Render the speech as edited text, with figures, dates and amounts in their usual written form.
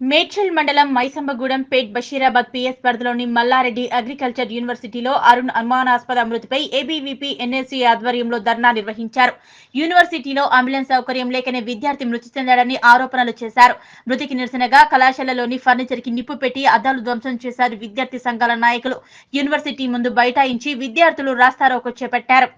మేడ్చల్ మండలం మైసంబగూడెం పేట్ బషీరాబాద్ పిఎస్ పరిధిలోని మల్లారెడ్డి అగ్రికల్చర్ యూనివర్సిటీలో అరుణ్ అనుమానాస్పద మృతిపై ఏబీవీపీ ఎన్ఎస్సీ ఆధ్వర్యంలో ధర్నా నిర్వహించారు. యూనివర్సిటీలో అంబులెన్స్ సౌకర్యం లేకనే విద్యార్థి మృతి చెందాడని ఆరోపణలు చేశారు. మృతికి నిరసనగా కళాశాలలోని ఫర్నిచర్ కి నిప్పు పెట్టి అద్దాలు ధ్వంసం చేశారు. విద్యార్థి సంఘాల నాయకులు యూనివర్సిటీ ముందు బైఠాయించి విద్యార్థులు రాస్తారోకో చేపట్టారు.